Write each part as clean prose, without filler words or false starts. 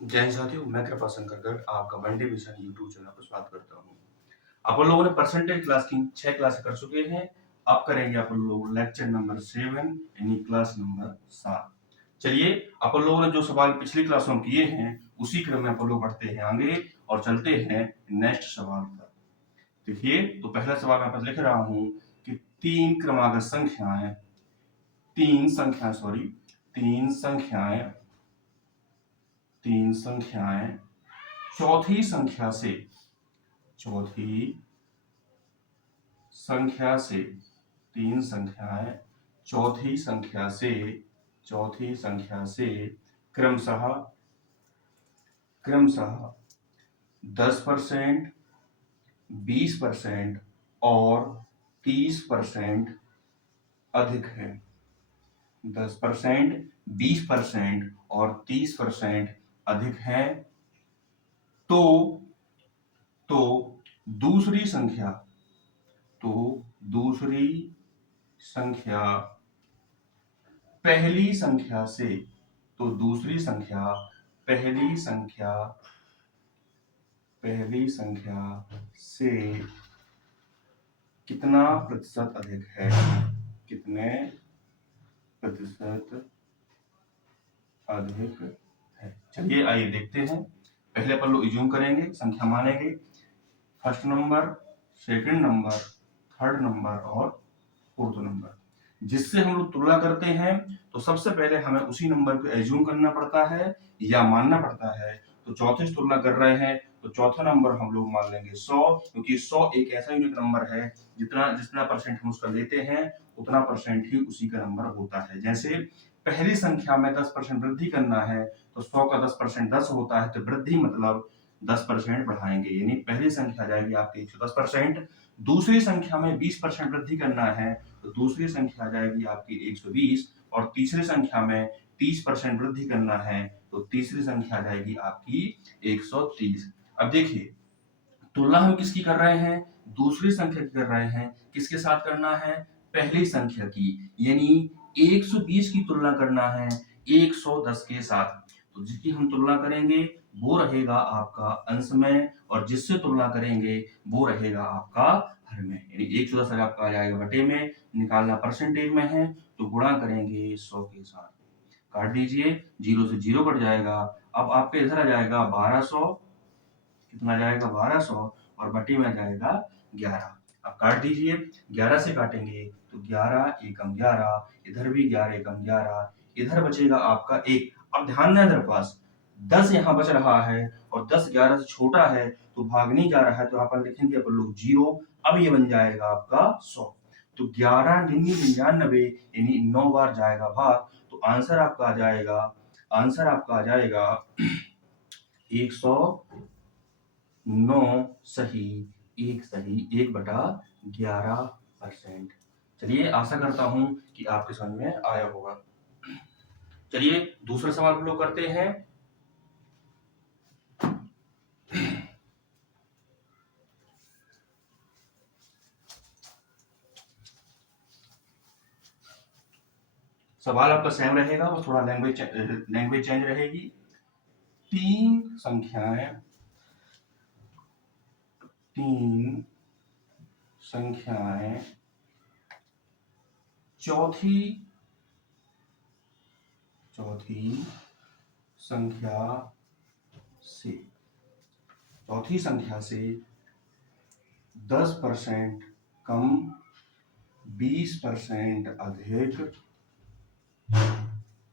जय हिंद साथियों, मैं कृपाशंकर गर्ग आपका वन डिवीजन यूट्यूब चैनल पर स्वागत करता हूँ। आप लोगों ने परसेंटेज क्लास की 6 क्लासें कर चुके हैं। अब करेंगे आप लोग लेक्चर नंबर 7 यानी क्लास नंबर 7। चलिए, आप लोगों ने जो सवाल पिछली क्लासों में किए हैं उसी क्रम में आप लोग बढ़ते हैं आगे और चलते हैं नेक्स्ट सवाल पर। देखिए, तो पहला सवाल मैं लिख रहा हूँ कि तीन संख्याएं चौथी संख्या से चौथी संख्या से तीन संख्याएं चौथी संख्या से क्रमशः क्रमशः 10%, 20% और 30% अधिक है। 10%, 20% और 30% अधिक है तो तो दूसरी संख्या तो दूसरी संख्या पहली संख्या से तो दूसरी संख्या पहली संख्या पहली संख्या से कितना प्रतिशत अधिक है? कितने प्रतिशत अधिक है? चलिए आइए देखते हैं। पहले अपन लोग इज्यूम करेंगे, संख्या मानेंगे। First number, second number, third number और फोर्थ नंबर, जिससे हम लोग तुलना करते हैं तो सबसे पहले हमें उसी नंबर को एज्यूम करना पड़ता है या मानना पड़ता है। तो चौथे से तुलना कर रहे हैं तो चौथा नंबर हम लोग मान लेंगे 100, क्योंकि 100 एक ऐसा यूनिट नंबर है जितना जितना परसेंट हम उसका लेते हैं उतना परसेंट ही उसी का नंबर होता है। जैसे पहली संख्या में 10% वृद्धि करना है तो 100 का 10% 10 होता है, तो वृद्धि मतलब 10% बढ़ाएंगे, यानी पहली संख्या आ जाएगी आपकी 110%। दूसरी संख्या में 20% वृद्धि करना है तो दूसरी संख्या आ जाएगी आपकी 120, और तीसरी संख्या में 30% वृद्धि करना है तो तीसरी संख्या आ जाएगी आपकी 130। अब देखिए, तुलना हम किसकी कर रहे हैं? दूसरी संख्या की कर रहे हैं। किसके साथ करना है? पहली संख्या की, यानी 120 की तुलना करना है 110 के साथ। तो जिसकी हम तुलना करेंगे वो रहेगा आपका अंश में, और जिससे तुलना करेंगे वो रहेगा आपका हर में, यानी 110 आपका आ जाएगा बटे में, निकालना परसेंटेज में है तो गुणा करेंगे 100 के साथ। काट दीजिए, 0 से 0 कट जाएगा। अब आपके इधर आ जाएगा 1200, कितना आ जाएगा 1200, और बटी में जाएगा 11। अब काट दीजिए, 11 से काटेंगे तो 11 एकम 11, इधर भी 11 एकम 11, इधर बचेगा आपका 1। अब ध्यान दें, इधर पास 10 यहाँ बच रहा है और 10 11 से छोटा है तो भाग नहीं जा रहा है, तो यहाँ पर लिखेंगे अपन लोग 0। अब ये बन जाएगा आपका 100। तो 11 99 99 यानी 9 बार जाएगा भाग, तो आंसर आपका आ जाएगा 109 सही, 1/11%। चलिए, आशा करता हूं कि आपके समझ में आया होगा। चलिए दूसरा सवाल हम लोग करते हैं। सवाल आपका सेम रहेगा, बस थोड़ा लैंग्वेज चेंज रहेगी। तीन संख्याएं चौथी संख्या से 10% कम, 20% अधिक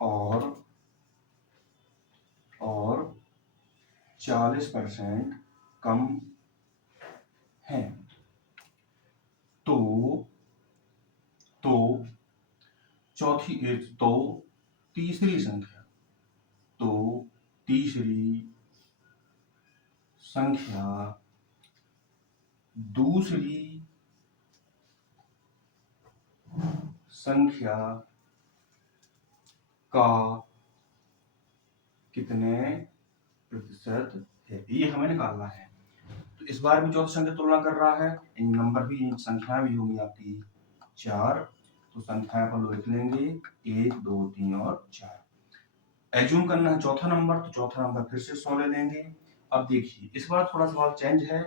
और 40% कम है। तो तीसरी संख्या दूसरी संख्या का कितने प्रतिशत है, ये हमें निकालना है। तो इस बार भी चौथी संख्या तुलना कर रहा है, इन नंबर भी, इन संख्या भी होंगी आपकी 4। तो संख्या पर लिख लेंगे 1 2 3 और 4। एज्यूम करना है चौथा नंबर, तो चौथा नंबर फिर से 100 ले लेंगे। अब देखिए इस बार थोड़ा सवाल चेंज है,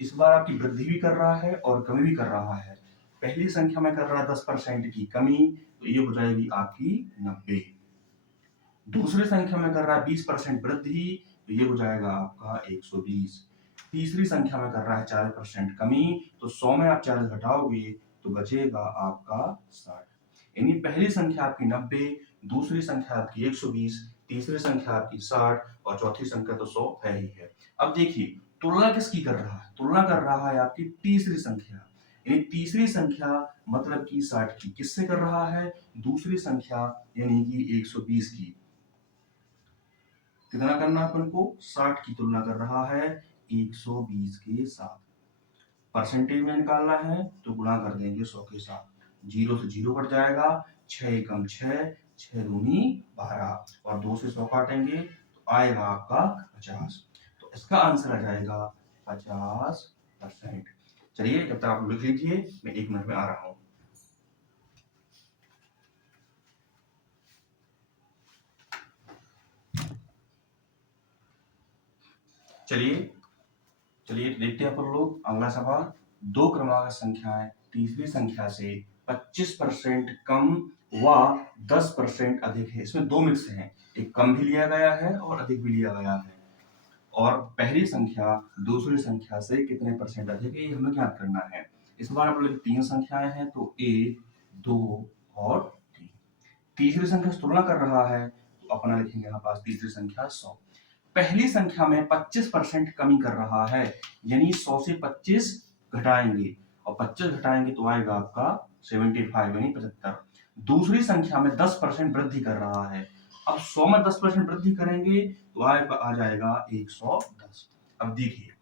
इस बार आपकी वृद्धि भी कर रहा है और कमी भी कर रहा है। पहली संख्या में कर रहा है 10% की कमी, तो ये हो जाएगी आपकी 90। दूसरी संख्या में कर रहा है 20% वृद्धि, तो ये हो जाएगा आपका 120। तीसरी संख्या में कर रहा है 40% कमी, तो 100 में आप 40 घटाओगे तो बचेगा आपका 60। यानी पहली संख्या आपकी 90, दूसरी संख्या आपकी 120, तीसरी संख्या आपकी 60 और चौथी संख्या तो 100 है ही है। अब देखिए तुलना किसकी कर रहा है, तुलना कर रहा है आपकी तीसरी संख्या, यानी तीसरी संख्या मतलब कि 60 की किससे कर रहा है, दूसरी संख्या यानी कि 120 की। कितना करना अपन को, 60 की तुलना कर रहा है 120 के साथ। परसेंटेज में निकालना है तो गुणा कर देंगे 100 के साथ, 0 से 0 कट जाएगा, 6 एकम 6, 6 दूनी 12 और 2 से 100 काटेंगे तो आएगा आपका 50। तो इसका आंसर आ जाएगा 50%। चलिए जब तक आप लिख लीजिए, मैं 1 मिनट में आ रहा हूं। चलिए देखते हैं अपन लोग अगला सवाल। दो क्रमांक संख्याएं तीसरी संख्या से 25% कम व 10% अधिक है। इसमें दो मिक्स हैं, एक कम भी लिया गया है और अधिक भी लिया गया है। और पहली संख्या दूसरी संख्या से कितने परसेंट अधिक है, ये हमें ज्ञात करना है। इस बार आप लोग तीन संख्याएं हैं, तो 1, 2 और 3। तीसरी संख्या से तुलना कर रहा है, तो अपना लिखेंगे यहाँ पास तीसरी संख्या 100। पहली संख्या में 25% कमी कर रहा है, यानी 100 से 25 घटाएंगे और 25 घटाएंगे तो आएगा आपका 75 यानी 75। दूसरी संख्या में 10% वृद्धि कर रहा है, अब 100 में 10% वृद्धि करेंगे तो आ जाएगा 110। अब देखिए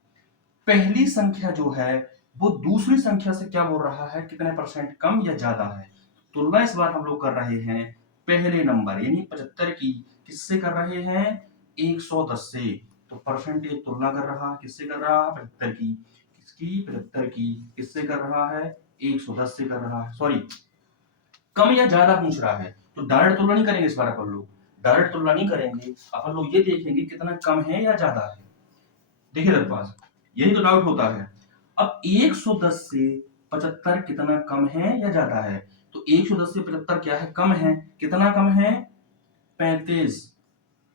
पहली संख्या जो है वो दूसरी संख्या से क्या बोल रहा है, कितने परसेंट कम या ज्यादा है। तुलना इस बार हम लोग कर रहे हैं पहले नंबर यानी 75 की किससे कर रहे हैं, 110 से। तो परसेंटेज तुलना कर रहा है किससे कर रहा है, 75 की, किसकी, 75 की, किससे कर रहा है, 110 से कर रहा है। सॉरी, कम या ज्यादा पूछ रहा है, तो डायरेक्ट तुलना नहीं करेंगे इस बार अपन लोग, डायरेक्ट तुलना नहीं करेंगे, अपन लोग ये देखेंगे कितना कम है या ज्यादा है। देखिए मेरे पास यही तो डाउट होता है। अब 110 से 75 कितना कम है या ज्यादा है, तो 110 से 75 क्या है, कम है। कितना कम है, 35।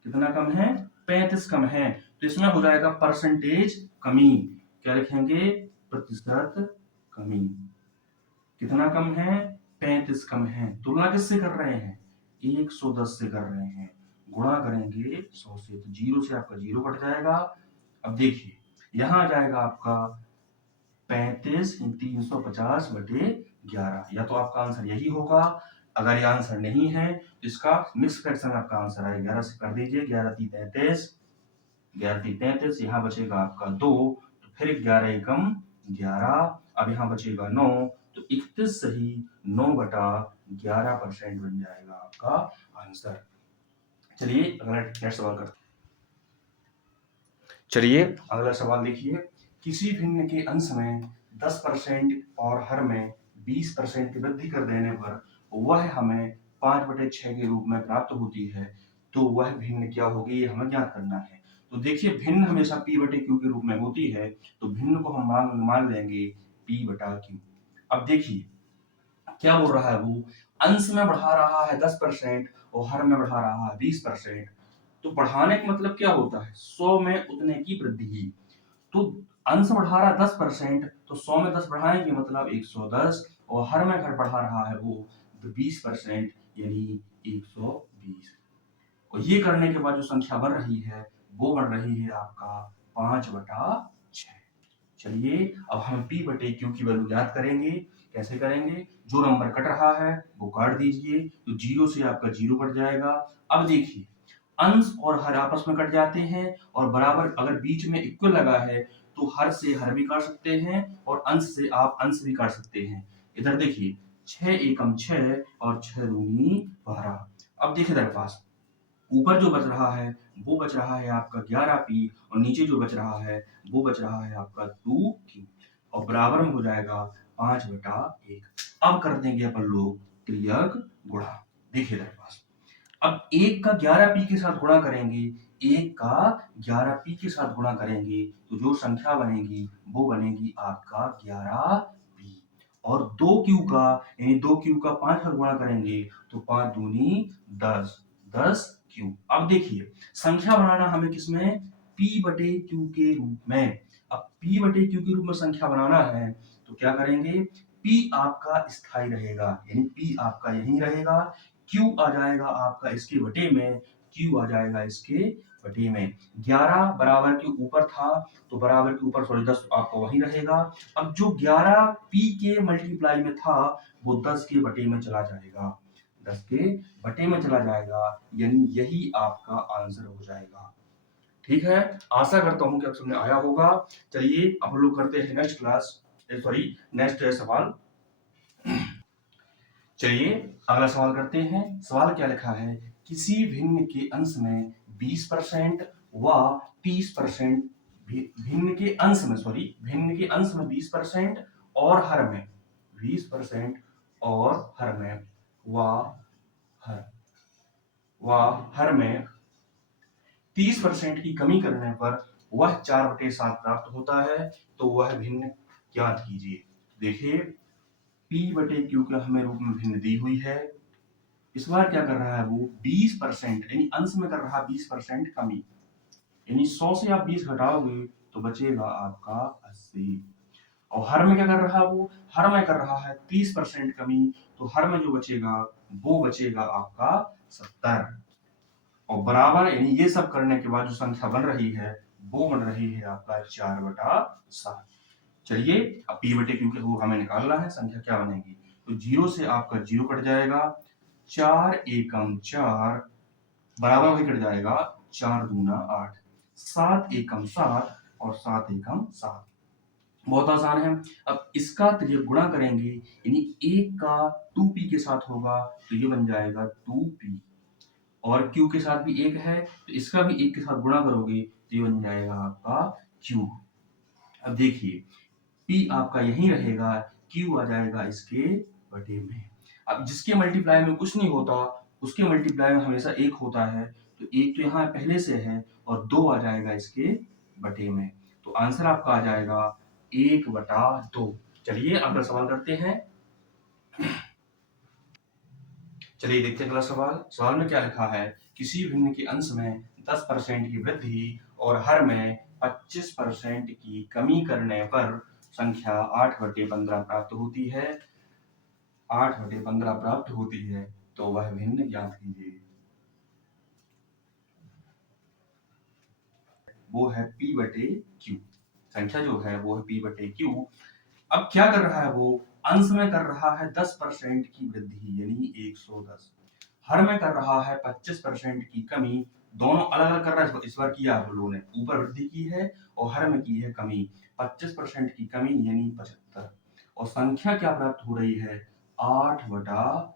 कितना कम है, 35 कम है। तो इसमें हो जाएगा परसेंटेज कमी, क्या लिखेंगे, प्रतिशत कमी। कितना कम है, 35 कम है। तुलना किससे कर रहे हैं, 110 से कर रहे हैं, गुणा करेंगे 100 से, तो 0 से आपका 0 कट जाएगा। अब देखिए यहां आ जाएगा आपका 35 350 बटे 11, या तो आपका आंसर यही होगा। अगर ये आंसर नहीं है तो इसका मिक्स फ्रैक्शन में आपका आंसर आएगा, 11 से कर दीजिए, 11 3 33, 11 3 33, यहाँ बचेगा आपका 2, तो फिर 11 एकम 11, अब यहाँ बचेगा 9, तो 31 सही 9 बटा 11% बन जाएगा आपका आंसर। चलिए अगला नेक्स्ट सवाल करते हैं। चलिए अगला सवाल देखिए, किसी भिन्न के अंश में 10% और हर में 20% की वृद्धि कर देने पर वह हमें 5/6 के रूप में प्राप्त होती है, तो वह भिन्न क्या होगी, ये हमें ज्ञात करना है। तो देखिए भिन्न हमेशा p/q के रूप में होती है, तो भिन्न को हम मान लेंगे p/q। अब देखिए क्या बोल रहा है, वो अंश में बढ़ा रहा है 10% और हर में बढ़ा रहा है 20%। तो बढ़ाने का मतलब क्या होता है, 100 में उतने की वृद्धि। तो अंश बढ़ा रहा है 10%, तो 100 में 10 बढ़ाएंगे मतलब 110, और हर में घट बढ़ा रहा है वो 20% यानी 120। और ये करने के बाद जो संख्या बन रही है वो बन रही है आपका 5/6। चलिए अब हम p/q की वैल्यू ज्ञात करेंगे। कैसे करेंगे, जो नंबर कट रहा है वो काट दीजिए, तो 0 से आपका 0 कट जाएगा। अब देखिए अंश और हर आपस में कट जाते हैं, और बराबर अगर बीच में इक्वल लगा है तो हर से हर भी काट सकते हैं और अंश से आप अंश भी काट सकते हैं। इधर देखिए 6 एकम 6 और 6 दूनी 12। अब देखिए इधर पास ऊपर जो बच रहा है वो बच रहा है आपका 11p, और नीचे जो बच रहा है वो बच रहा है आपका 2q, और बराबर में हो जाएगा 5/1। अब कर देंगे अपन लोग त्रियक गुणा। देखिए इधर पास अब 1 का 11p के साथ गुणा करेंगे, 1 का 11p के साथ गुणा करेंगे तो जो संख्या बनेगी वो बनेगी आपका 11p। और 2q का यानी 2q का 5 का गुणा करेंगे तो 5 दूनी 10, 10q। अब देखिए संख्या बनाना हमें किसमें, p बटे q के रूप में। अब p बटे q के रूप में संख्या बनाना है तो क्या करेंगे, p आपका स्थायी रहेगा यानी p आपका यहीं रहेगा, q आ जाएगा आपका इसके बटे में, q आ जाएगा इसके बटे में। 11 बराबर के ऊपर था तो बराबर के ऊपर सॉरी 10 आपका वहीं रहेगा। अब जो 11 p के मल्टीप्लाई में था वो 10 के बटे में चला जाएगा, 10 के बटे में चला जाएगा, यानी यही आपका आंसर हो जाएगा। ठीक है, आशा करता हूं कि आप सबने आया होगा। चलिए अब हम लोग करते हैं नेक्स्ट क्लास, सॉरी नेक्स्ट सवाल। चलिए अगला सवाल करते हैं। सवाल क्या लिखा है, किसी भिन्न के अंश में 20% व 30%, भिन्न के अंश में सॉरी भिन्न के अंश में 20% और हर में 20% और हर में हर हर में 30% की कमी करने पर वह 4/7 प्राप्त होता है तो वह भिन्न ज्ञात कीजिए। देखिए p बटे q का हमें रूप में भिन्न दी हुई है। इस बार क्या कर रहा है वो 20% यानी अंश में कर रहा है 20% कमी, यानी 100 से आप 20 घटाओगे तो बचेगा आपका 80। और हर में क्या कर रहा है वो, हर में कर रहा है 30% कमी, तो हर में जो बचेगा वो बचेगा आपका 70। और बराबर यानी ये सब करने के बाद जो संख्या बन रही है वो बन रही है आपका 4/7। चलिए अब p बटे q के वो हमें निकालना है, संख्या क्या बनेगी, तो 0 से आपका 0 कट जाएगा, 4 एकम 4 बराबर वही कट जाएगा, 4 दूना 8, 7 एकम 7 और 7 एकम 7। बहुत आसान है। अब इसका जब गुणा करेंगे यानी 1 का 2p के साथ होगा तो ये बन जाएगा 2p, और q के साथ भी 1 है तो इसका भी 1 के साथ गुणा करोगे तो ये बन जाएगा आपका q। अब देखिए p आपका यहीं रहेगा, q आ जाएगा इसके बटे में। अब जिसके मल्टीप्लाई में कुछ नहीं होता उसके मल्टीप्लाई में हमेशा 1 होता है, तो 1 तो यहाँ पहले से है और 2 आ जाएगा इसके बटे में, तो आंसर आपका आ जाएगा 1/2। चलिए अगला सवाल करते हैं। चलिए देखते हैं अगला सवाल। सवाल में क्या लिखा है, किसी भिन्न के अंश में 10% की वृद्धि और हर में 25% की कमी करने पर संख्या 8/15 प्राप्त होती है, 8/15 प्राप्त होती है तो वह भिन्न ज्ञात कीजिए। वो है p बटे q, संख्या जो है वो है p बटे q। अब क्या कर रहा है वो, अंश में कर रहा है 10% की वृद्धि यानी 110, हर में कर रहा है 25% की कमी, दोनों अलग अलग कर रहा है। इस बार किया हम लोगों ने, ऊपर वृद्धि की है और हर में की है कमी, 25% की कमी यानी 75, और संख्या क्या प्राप्त हो रही है 8/15।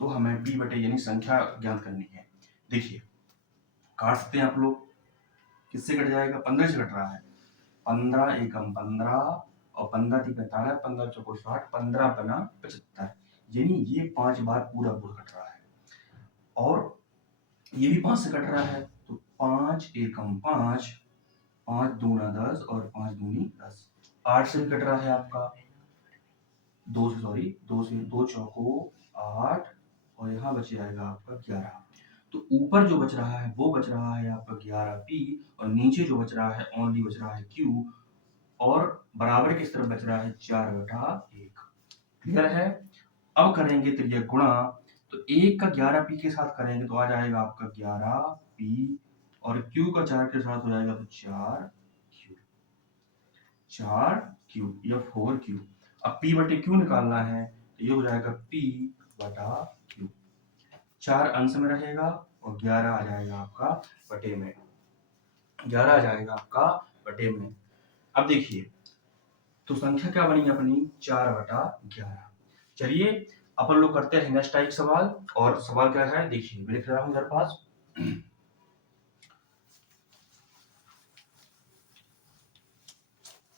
तो हमें p बटे यानी संख्या ज्ञात करनी है। देखिए काट सकते हैं आप लोग, किससे कट जाएगा, 15 से कट रहा है, 15 एकम 15 और 15 × 45, 15 × 60, 15 बना 75, यानी ये 5 बार पूरा पूरा कट रहा है। और ये भी 5 से कट रहा है तो 5 एकम 5, 5 दूना 10 और 5 दूनी 10, 8 से भी कट रहा है आपका, 2 से सॉरी 2 से, 2 चौको 8 और यहाँ बच जाएगा आपका 11। तो ऊपर जो बच रहा है वो बच रहा है आपका 11p और नीचे जो बच रहा है ओनली बच रहा है q, और बराबर किस तरफ बच रहा है 4/1। क्लियर है। अब करेंगे त्रिज्यक गुणा, तो 1 का 11p के साथ करेंगे तो आ जाएगा आपका 11p और q का 4 के साथ हो जाएगा तो 4q या 4q। अब p बटे q निकालना है तो ये हो जाएगा p/q, 4 अंश में रहेगा और 11 आ जाएगा आपका बटे में, 11 आ जाएगा आपका बटे में। अब देखिए तो संख्या क्या बनी अपनी 4/11। चलिए अपन लोग करते हैं नेक्स्ट टाइप सवाल, और सवाल क्या है देखिए मैं लिख रहा हूं मेरे पास।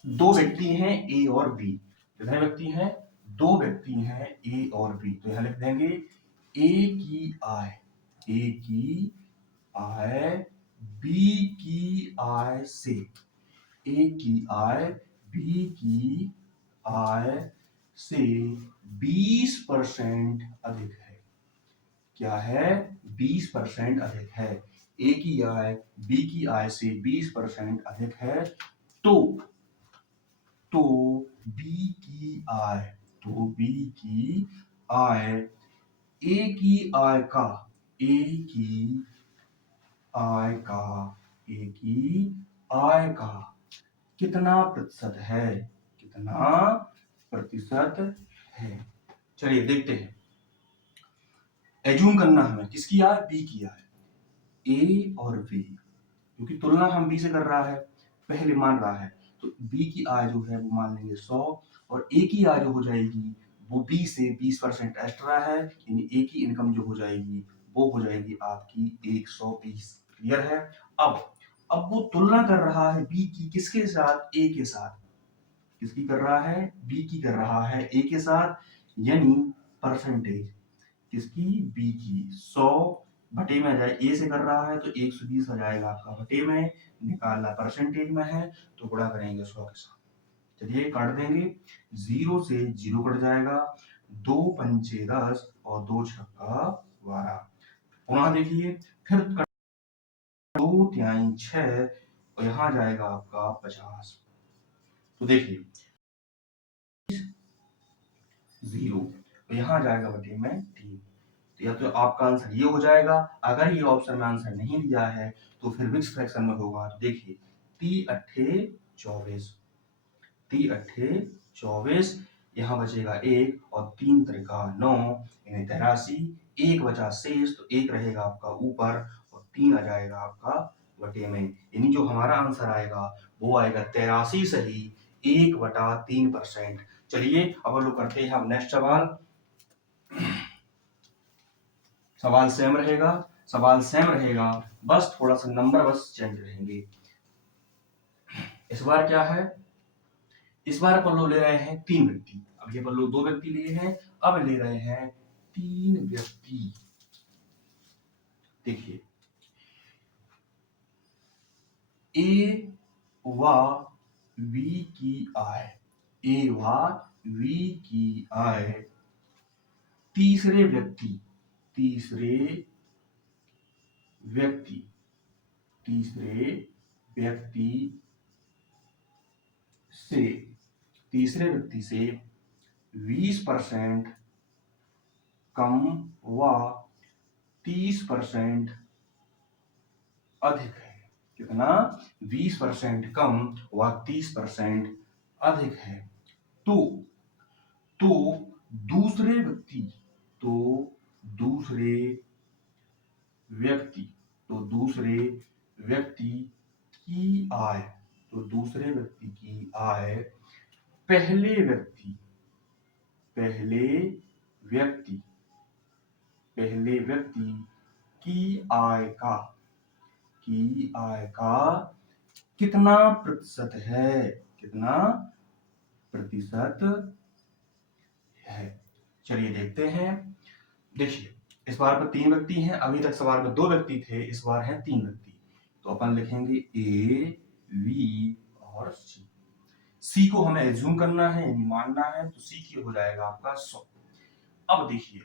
दो व्यक्ति हैं ए और बी, कितने व्यक्ति हैं, दो व्यक्ति हैं ए और बी, तो यहां लिख देंगे ए की आय, ए की आय बी की आय से, ए की आय बी की आय से 20% अधिक है। क्या है? 20% अधिक है। ए की आय बी की आय से 20% अधिक है तो बी की आय, तो बी की आय ए की आय का, ए की आय का, ए की आय का कितना प्रतिशत है? कितना प्रतिशत है? चलिए देखते हैं। एज्यूम करना हमें किसकी आय? बी की आय। ए और बी, क्योंकि तुलना हम बी से कर रहा है, पहले मान रहा है, तो बी की आय जो है वो मान लेंगे 100 और ए की आय जो हो जाएगी वो बी से 20% एक्स्ट्रा है, यानी ए की इनकम जो हो जाएगी वो हो जाएगी आपकी 120। क्लियर है? अब वो तुलना कर रहा है बी की किसके साथ? ए के साथ। किसकी कर रहा है? बी की कर रहा है ए के साथ, यानी परसेंटेज किसकी? बी की। 100 बटे में आ जाए, ए से कर रहा है तो 120 आ जाएगा आपका बटे में, निकालना परसेंटेज में है तो गुणा करेंगे 100 के साथ। चलिए काट देंगे, 0 से 0 कट जाएगा, 2 पंचे 10 और 2 छक्का 12। पुनः देखिए, फिर 2 तिहाई 6 और यहाँ जाएगा आपका 50। तो देखिए 0 तो यहाँ जाएगा बटे में 3। तो या तो आपका आंसर ये हो जाएगा। अगर ये ऑप्शन में आंसर नहीं दिया है तो फिर विच फ्रैक्शन में होगा। तो देखिए 3 अट्ठे 24, 3 अट्ठे 24, यहाँ बचेगा 1 और 3 त्रिका 9 यानी 83। 1 बचा शेष, तो 1 रहेगा आपका ऊपर और 3 आ जाएगा आपका बटे में, यानी जो हमारा आंसर आएगा वो आएगा 83 सही 1/3%। चलिए अब हम लोग करते हैं अब नेक्स्ट सवाल। सवाल सेम रहेगा, सवाल सेम रहेगा, बस थोड़ा सा नंबर बस चेंज रहेंगे। इस बार क्या है? इस बार अपन लोग ले रहे हैं 3 व्यक्ति। अब ये अपन लोग 2 व्यक्ति लिए हैं, अब ले रहे हैं 3 व्यक्ति। देखिए ए व वी की आय, ए व वी की आय तीसरे व्यक्ति, तीसरे व्यक्ति, तीसरे व्यक्ति से, तीसरे व्यक्ति से 20% कम व 30% अधिक है। कितना? 20% कम व 30% अधिक है तो दूसरे व्यक्ति, तो दूसरे व्यक्ति, तो दूसरे व्यक्ति की आय, तो दूसरे व्यक्ति की आय पहले व्यक्ति, पहले व्यक्ति, पहले व्यक्ति की आय का, की आय का कितना प्रतिशत है? कितना प्रतिशत है? चलिए देखते हैं। देखिए इस बार पर 3 व्यक्ति हैं, अभी तक सवाल में 2 व्यक्ति थे, इस बार हैं 3 व्यक्ति। तो अपन लिखेंगे ए, वी और सी। सी को हमें एज्यूम करना है यानी मानना है, तो सी की हो जाएगा आपका 100। अब देखिए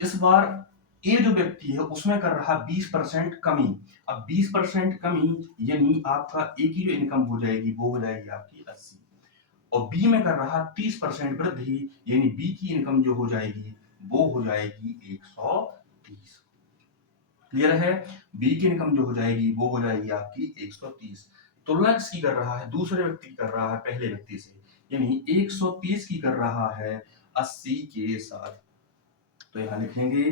इस बार ए जो व्यक्ति है उसमें कर रहा 20% कमी। अब 20% कमी यानी आपका ए की जो इनकम हो जाएगी वो हो जाएगी आपकी 80 और बी में कर रहा 30% वृद्धि यानी बी की इनकम जो हो जाएगी वो हो जाएगी 130। क्लियर है? बी की इनकम जो हो जाएगी वो हो जाएगी आपकी 130। तुलना किसकी कर रहा है? दूसरे व्यक्ति की कर रहा है पहले व्यक्ति से, यानी 130 की कर रहा है 80 के साथ। तो यहां लिखेंगे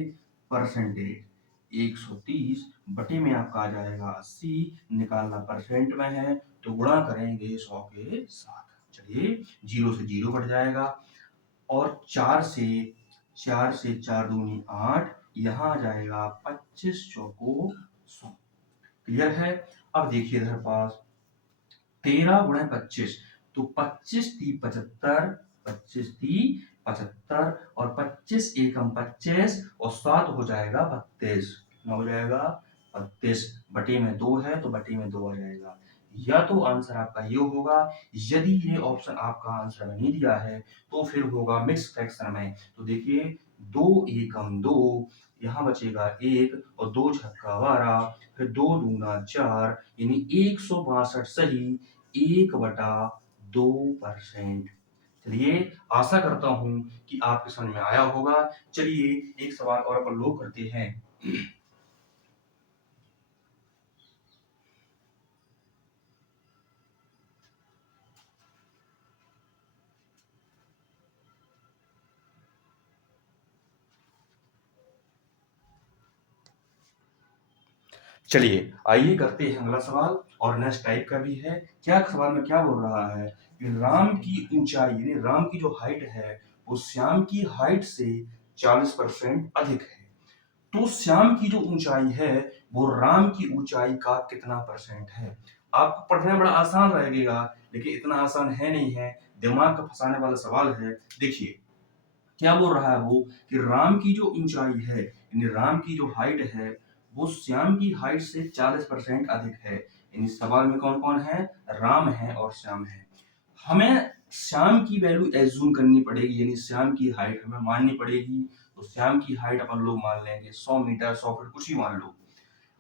परसेंटेज 130 बटे में आपका आ जाएगा 80, निकालना परसेंट में है तो गुणा करेंगे 100 के साथ। चलिए 0 से 0 कट जाएगा और 4 से 4 दूनी 8, यहाँ आ जाएगा 25 चौको 100। क्लियर है? अब देखिए इधर पास 13 गुणे 25, तो 25 × 3 = 75, 25 × 3 = 75 और 25 एकम 25 और 7 हो जाएगा 32। कितना हो जाएगा? 32। बटे में 2 है तो बटे में 2 आ जाएगा। या तो आंसर आपका ये होगा। यदि ये ऑप्शन आपका आंसर में नहीं दिया है तो फिर होगा मिक्स फ्रैक्शन में। तो देखिए 2 एकम 2, यहाँ बचेगा 1 और 2 छक्का 12, फिर 2 दूना 4, यानी 162 सही 1/2%। चलिए आशा करता हूं कि आपके समझ में आया होगा। चलिए एक सवाल और अपन लोग करते हैं। चलिए आइए करते हैं अगला सवाल, और नेक्स्ट टाइप का भी है। क्या सवाल में क्या बोल रहा है कि राम की ऊंचाई यानी राम की जो हाइट है वो श्याम की हाइट से 40% अधिक है। तो श्याम की जो ऊंचाई है वो राम की ऊंचाई का कितना परसेंट है? आपको पढ़ने में बड़ा आसान रहेगा, लेकिन इतना आसान है नहीं है, दिमाग का फंसाने वाला सवाल है। देखिए क्या बोल रहा है वो कि राम की जो ऊंचाई है यानी राम की जो हाइट है वो श्याम की हाइट से 40% अधिक है। यानी सवाल में कौन कौन है? राम है और श्याम है। हमें श्याम की वैल्यू एज्यूम करनी पड़ेगी, यानी श्याम की हाइट हमें माननी पड़ेगी। तो श्याम की हाइट अपन लोग मान लेंगे 100 मीटर, 100 फीट, कुछ ही मान लो।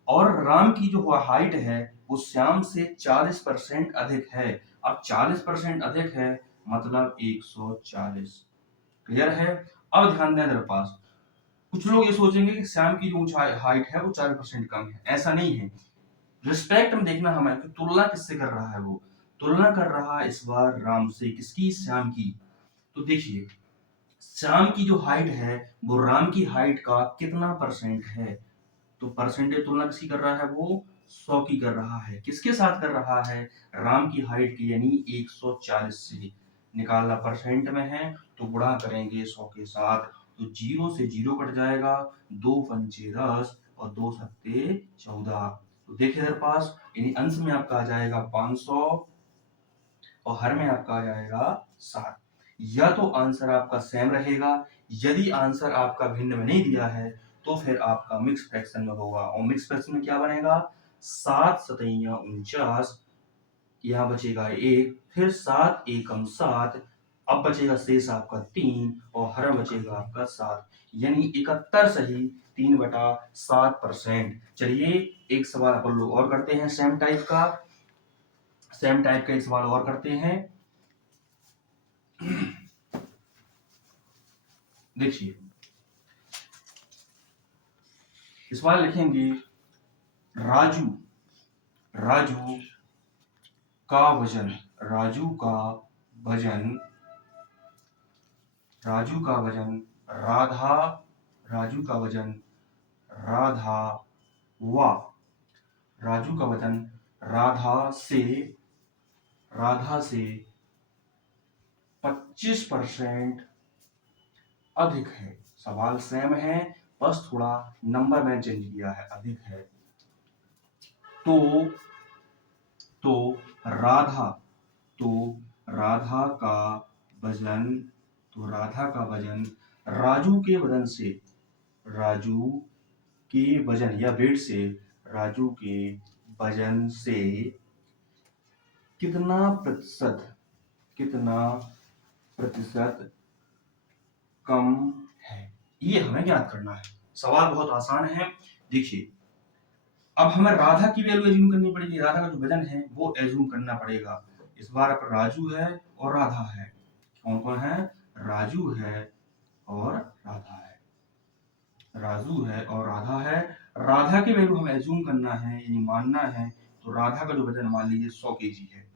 और राम की जो हाइट है वो श्याम से 40% अधिक है। अब 40% अधिक है मतलब 140। क्लियर है? अब ध्यान दें मेरे पास। कुछ लोग ये सोचेंगे कि श्याम की जो ऊंचाई हाइट है वो 40% कम है। ऐसा नहीं है। रिस्पेक्ट में देखना हमें कि तुलना किससे कर रहा है वो। तुलना कर रहा है इस बार राम से। किसकी? श्याम की। तो देखिए श्याम की जो हाइट है वो राम की हाइट का कितना परसेंट है? तो परसेंटेज तुलना किसकी कर रहा है वो? 100 की कर रहा है। किसके साथ कर रहा है? राम की हाइट की, यानी 140 से। निकालना परसेंट में है तो गुणा करेंगे 100 के साथ। तो 0 से 0 कट जाएगा, 2 पंचे 10 और 2 सत्ते 14। तो देखिए इधर पास, यानी अंश में आपका आ जाएगा 500 और हर में आपका आ जाएगा 7। या तो आंसर आपका सेम रहेगा। यदि आंसर आपका भिन्न में नहीं दिया है तो फिर आपका मिक्स फ्रैक्शन में होगा। और मिक्स फ्रैक्शन में क्या बनेगा? 7 सतैया 49, यहाँ बचेगा 1, फिर 7 एकम 7, अब बचेगा शेष आपका 3 और हर बचेगा आपका 7, यानी 71 सही 3/7%। चलिए एक सवाल अपन लोग और करते हैं सेम टाइप का। सेम टाइप का एक सवाल और करते हैं। देखिए इस बार लिखेंगे राजू। राजू का वजन। राजू का वजन। राजू का वजन राधा। राजू का वजन राधा व राजू का वजन राधा से 25% अधिक है। सवाल सेम है, बस थोड़ा नंबर मैंने चेंज किया है, अधिक है। तो तो राधा तो राधा का वजन राधा का वजन राजू के वजन से राजू के वजन या वेट से राजू के वजन से कितना प्रतिशत कम है, ये हमें ज्ञात करना है। सवाल बहुत आसान है। देखिए अब हमें राधा की वैल्यू एज्यूम करनी पड़ेगी। राधा का जो वजन है वो एज्यूम करना पड़ेगा। इस बार अब राजू है और राधा है। कौन कौन है? राजू है और राधा है। राजू है और राधा है। राधा की वैल्यू हमें एज्यूम करना है यानी मानना है। तो राधा का जो वजन मान लीजिए 100 केजी है।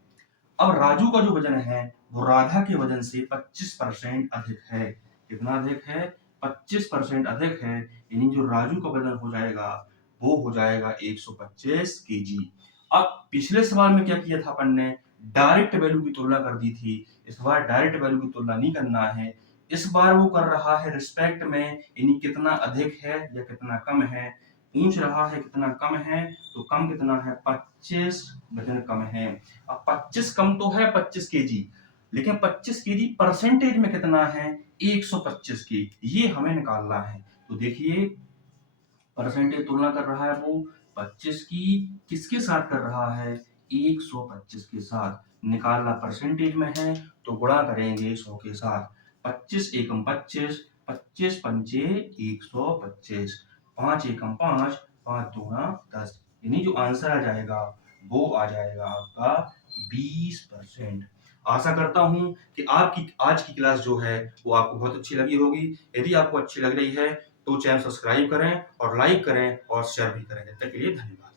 अब राजू का जो वजन है वो राधा के वजन से 25% अधिक है। कितना अधिक है? 25% अधिक है। यानी जो राजू का वजन हो जाएगा वो हो जाएगा 125 केजी। अब पिछले सवाल में क्या किया था अपन ने? डायरेक्ट वैल्यू की तुलना कर दी थी। इस बार डायरेक्ट वैल्यू की तुलना नहीं करना है। इस बार वो कर रहा है रिस्पेक्ट में, यानी कितना अधिक है या कितना कम है। पूछ रहा है कितना कम है, तो कम कितना है? 25 वजन कम है। अब 25 कम तो है 25 केजी, लेकिन 25 केजी परसेंटेज में कितना है, 125 की, ये हमें निकालना है। तो देखिए परसेंटेज तुलना कर रहा है वो 25 की किसके साथ कर रहा है, 125 के साथ। निकालना परसेंटेज में है तो गुणा करेंगे 100 के साथ। 25 एकम 25, 25 पंचे 125, 5 एकम 5, 5 दूना 10, यानी जो आंसर आ जाएगा वो आ जाएगा आपका 20%। आशा करता हूं कि आपकी आज की क्लास जो है वो आपको बहुत अच्छी लगी होगी। यदि आपको अच्छी लग रही है तो चैनल सब्सक्राइब करें और लाइक करें और शेयर भी करें। तब तक के लिए धन्यवाद।